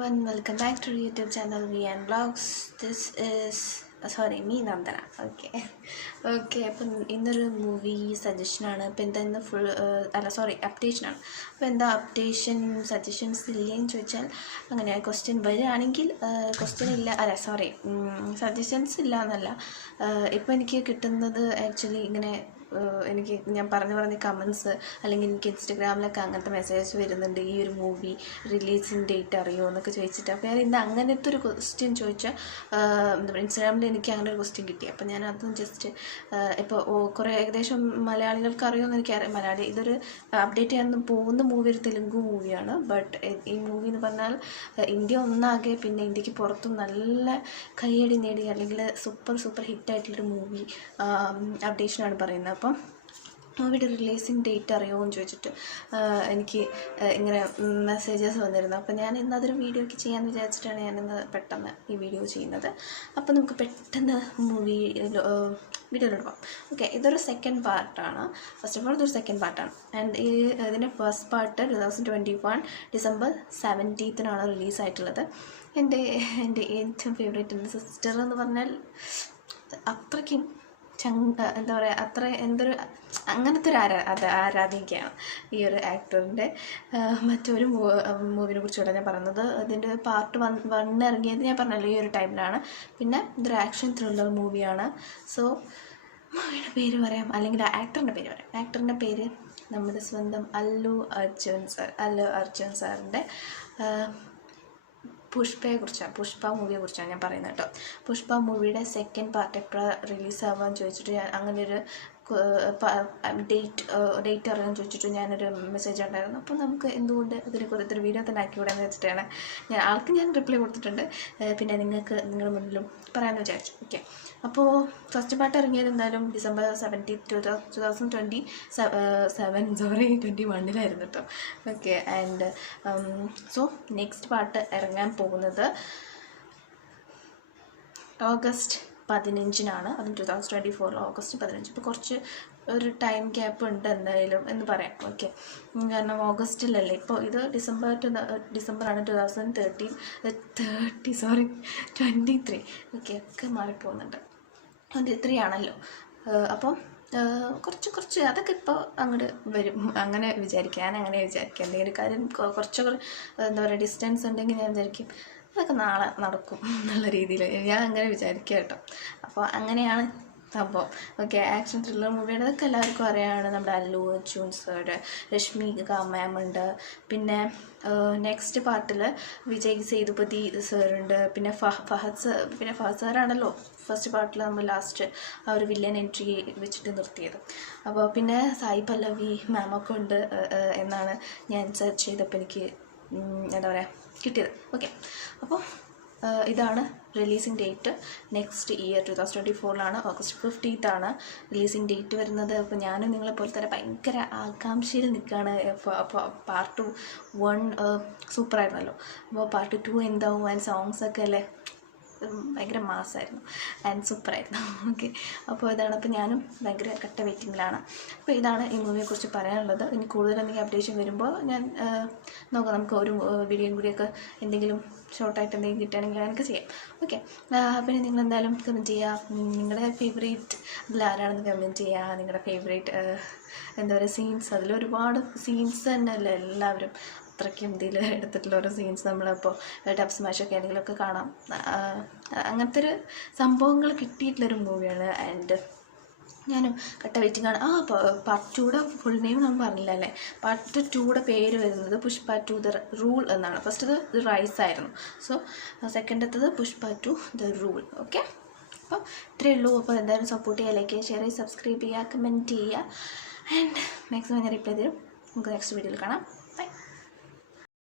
everyone, welcome back to our YouTube channel VN Vlogs. This is me Nandana. Okay അപ്പം ഇന്നൊരു movie സജഷനാണ്. അപ്പോൾ എന്താ ഇന്ന് ഫുൾ അപ്ഡേഷനാണ്. അപ്പോൾ എന്താ അപ്ഡേഷൻ സജഷൻസ് ഇല്ലേന്ന് ചോദിച്ചാൽ അങ്ങനെ ക്വസ്റ്റ്യൻ വരികയാണെങ്കിൽ ക്വസ്റ്റ്യൻ ഇല്ല സജഷൻസ് ഇല്ല എന്നല്ല. ഇപ്പോൾ എനിക്ക് കിട്ടുന്നത് ആക്ച്വലി ഇങ്ങനെ എനിക്ക് ഞാൻ പറഞ്ഞ് കമൻസ് അല്ലെങ്കിൽ എനിക്ക് ഇൻസ്റ്റഗ്രാമിലൊക്കെ അങ്ങനത്തെ മെസ്സേജ് വരുന്നുണ്ട്, ഈ ഒരു മൂവി റിലീസിങ് ഡേറ്റ് അറിയുമോ എന്നൊക്കെ ചോദിച്ചിട്ട്. അപ്പോൾ ഞാൻ ഇന്ന് അങ്ങനത്തെ ഒരു ക്വസ്റ്റ്യൻ ചോദിച്ചാൽ എന്താ പറയുക, ഇൻസ്റ്റഗ്രാമിൽ എനിക്ക് അങ്ങനെ ഒരു ക്വസ്റ്റ്യൻ കിട്ടി. അപ്പോൾ ഞാൻ അതും ജസ്റ്റ് ഇപ്പോൾ കുറേ ഏകദേശം മലയാളികൾക്ക് അറിയുമെന്ന് എനിക്കറിയാം. മലയാളി ഇതൊരു അപ്ഡേറ്റ് ചെയ്യാൻ പോകുന്ന മൂവി ഒരു തെലുങ്ക് മൂവിയാണ്. ബട്ട് ഈ മൂവി എന്ന് പറഞ്ഞാൽ ഇന്ത്യ ഒന്നാകെ പിന്നെ ഇന്ത്യക്ക് പുറത്തും നല്ല കയ്യടി നേടി അല്ലെങ്കിൽ സൂപ്പർ ഹിറ്റായിട്ടുള്ളൊരു മൂവി അപ്ഡേഷനാണ് പറയുന്നത്. അപ്പം മൂവിയുടെ റിലീസിങ് ഡേറ്റ് അറിയുമോ എന്ന് ചോദിച്ചിട്ട് എനിക്ക് ഇങ്ങനെ മെസ്സേജസ് വന്നിരുന്നു. അപ്പോൾ ഞാൻ ഇന്ന് അതൊരു വീഡിയോ ഒക്കെ ചെയ്യാമെന്ന് വിചാരിച്ചിട്ടാണ് ഞാനിന്ന് പെട്ടെന്ന് ഈ വീഡിയോ ചെയ്യുന്നത്. അപ്പോൾ നമുക്ക് പെട്ടെന്ന് വീഡിയോയിലോട്ട് പോകാം. ഓക്കെ, ഇതൊരു സെക്കൻഡ് പാർട്ടാണ്. ഫസ്റ്റ് ഓഫ് ഓൾ ഇതൊരു സെക്കൻഡ് പാർട്ടാണ്. ആൻഡ് ഇതിൻ്റെ ഫസ്റ്റ് പാർട്ട് 2021 December 17th റിലീസായിട്ടുള്ളത്. എൻ്റെ ഏറ്റവും ഫേവറേറ്റ് എൻ്റെ സിസ്റ്റർ എന്ന് പറഞ്ഞാൽ അത്രയ്ക്കും എന്താ പറയുക, അങ്ങനത്തെ ഒരു ആരാധികയാണ് ഈ ഒരു ആക്ടറിൻ്റെ. മറ്റൊരു മൂവിനെ കുറിച്ചുകൂടെ ഞാൻ പറയുന്നത്, ഇതിൻ്റെ പാർട്ട് 1 ഇറങ്ങിയത് ഞാൻ പറഞ്ഞല്ലോ ഈ ഒരു ടൈമിലാണ്. പിന്നെ ഇതൊരു ആക്ഷൻ ത്രില്ലർ മൂവിയാണ്. സോ മൂവിയുടെ പേര് പറയാം, അല്ലെങ്കിൽ ആക്ടറിൻ്റെ പേര് പറയാം. ആക്ടറിൻ്റെ പേര് നമ്മുടെ സ്വന്തം അല്ലു അർജുൻ സാറിൻ്റെ പുഷ്പ മൂവിയെക്കുറിച്ചാണ് ഞാൻ പറയുന്നത് കേട്ടോ. പുഷ്പ മൂവിയുടെ സെക്കൻഡ് പാർട്ട് എപ്പോഴാണ് റിലീസാവാന്ന് ചോദിച്ചിട്ട് ഞാൻ അങ്ങനെയൊരു ഡേറ്റ് അറിയാമെന്ന് ചോദിച്ചിട്ട് ഞാനൊരു മെസ്സേജ് ഉണ്ടായിരുന്നു. അപ്പോൾ നമുക്ക് എന്തുകൊണ്ട് ഇതൊരു വീഡിയോ തന്നെ ആക്കിവിടാന്ന് വെച്ചിട്ടാണ് ഞാൻ റിപ്ലൈ കൊടുത്തിട്ടുണ്ട്. പിന്നെ നിങ്ങളുടെ മുന്നിലും പറയാമെന്ന് വിചാരിച്ചു. ഓക്കെ, അപ്പോൾ ഫസ്റ്റ് പാർട്ട് ഇറങ്ങിയത് എന്തായാലും December 17th 2021 കേട്ടോ. Okay, and so next part ഇറങ്ങാൻ പോകുന്നത് August 15 അതും 2024 August 15. ഇപ്പോൾ കുറച്ച് ഒരു ടൈം ഗ്യാപ്പ് ഉണ്ട് എന്തായാലും എന്ന് പറയാം. ഓക്കെ, കാരണം ഓഗസ്റ്റിലല്ലേ, ഇപ്പോൾ ഇത് ഡിസംബറാണ് 2023. ഓക്കെ, ഒക്കെ മാറിപ്പോകുന്നുണ്ട്. 23 ആണല്ലോ. അപ്പം കുറച്ച് അതൊക്കെ ഇപ്പോൾ അങ്ങോട്ട് വരും. അങ്ങനെ വിചാരിക്കാം, എന്തെങ്കിലും കാര്യം കുറച്ചൊക്കെ എന്താ പറയുക ഡിസ്റ്റൻസ് ഉണ്ടെങ്കിൽ ഞാൻ വിചാരിക്കും അതൊക്കെ നാളെ നടക്കും എന്നുള്ള രീതിയിൽ ഞാൻ അങ്ങനെ വിചാരിക്കുക കേട്ടോ. അപ്പോൾ അങ്ങനെയാണ് സംഭവം. ഓക്കെ, ആക്ഷൻ ത്രില്ലർ മൂവിയുടെ അതൊക്കെ എല്ലാവർക്കും അറിയാമാണ്. നമ്മുടെ അല്ലു അർജുൻ സാറ്, രശ്മിക മാം ഉണ്ട്. പിന്നെ നെക്സ്റ്റ് പാർട്ടിൽ വിജയ് സേതുപതി സാറുണ്ട്. പിന്നെ ഫഹദ് സാറാണല്ലോ ഫസ്റ്റ് പാർട്ടിൽ നമ്മൾ ലാസ്റ്റ് ആ ഒരു വില്ലൻ എൻട്രി വെച്ചിട്ട് നിർത്തിയത്. അപ്പോൾ പിന്നെ സായി പല്ലവി മാമൊക്കെ ഉണ്ട് എന്നാണ് ഞാൻ സെർച്ച് ചെയ്തപ്പോൾ എനിക്ക് എന്താ പറയുക കിട്ടിയത്. ഓക്കെ, അപ്പോൾ ഇതാണ് releasing date. Next year 2024 August 15th releasing date വരുന്നത്. അപ്പോൾ ഞാനും നിങ്ങളെപ്പോലെ തന്നെ ഭയങ്കര ആകാംക്ഷയിൽ നിൽക്കുകയാണ്. പാർട്ട് 1 സൂപ്പറായിരുന്നല്ലോ. അപ്പോൾ പാർട്ട് 2 എന്താവും, ആൻഡ് സോങ്സൊക്കെ അല്ലേ ഭയങ്കര മാസ്സായിരുന്നു ആൻഡ് സൂപ്പറായിരുന്നു. ഓക്കെ, അപ്പോൾ ഇതാണ്. അപ്പോൾ ഞാനും ഭയങ്കര കട്ട വെയിറ്റിങ്ങിലാണ്. അപ്പോൾ ഇതാണ് ഈ മൂവിയെക്കുറിച്ച് പറയാനുള്ളത്. ഇനി കൂടുതൽ എന്തെങ്കിലും അപ്ഡേഷൻ വരുമ്പോൾ ഞാൻ നോക്കാം, നമുക്ക് ഒരു വീഡിയോയും കൂടിയൊക്കെ എന്തെങ്കിലും ഷോർട്ടായിട്ട് എന്തെങ്കിലും കിട്ടുകയാണെങ്കിൽ എനിക്ക് ചെയ്യാം. ഓക്കെ, പിന്നെ നിങ്ങളെന്തായാലും കമൻറ്റ് ചെയ്യുക, നിങ്ങളുടെ ഫേവറേറ്റ് അതിലാരാണെന്ന് കമൻറ്റ് ചെയ്യുക. നിങ്ങളുടെ ഫേവറേറ്റ് എന്താ പറയുക സീൻസ്, അതിലൊരുപാട് സീൻസ് തന്നെ അല്ലേ എല്ലാവരും അത്രയ്ക്കും ഇതിൽ എടുത്തിട്ടുള്ള ഓരോ സീൻസ് നമ്മളിപ്പോൾ ഡബ് സ്മാഷൊക്കെ ആണെങ്കിലൊക്കെ കാണാം. അങ്ങനത്തെ ഒരു സംഭവങ്ങൾ കിട്ടിയിട്ടുള്ളൊരു മൂവിയാണ്. ആൻഡ് ഞാനും കട്ട വെയിറ്റിംഗ് ആണ്. പാർട്ട് 2 ഫുൾ നെയിം നമ്മൾ പറഞ്ഞില്ല അല്ലേ. പാർട്ട് 2 പേര് വരുന്നത് പുഷ്പ 2 ദ റൂൾ എന്നാണ്. ഫസ്റ്റ് ഇത് റൈസ് ആയിരുന്നു. സോ സെക്കൻഡത്തത് പുഷ്പ 2 ദ റൂൾ. ഓക്കെ, അപ്പോൾ ഇത്രയേ ഉള്ളൂ. അപ്പോൾ എന്തായാലും സപ്പോർട്ട് ചെയ്യുക, ലൈക്ക് ചെയ്യുക, ഷെയർ ചെയ്യുക, സബ്സ്ക്രൈബ് ചെയ്യുക, കമൻറ്റ് ചെയ്യുക. ആൻഡ് മാക്സിമം ഞാൻ റിപ്ലൈ തരും. നമുക്ക് നെക്സ്റ്റ് വീഡിയോയിൽ കാണാം.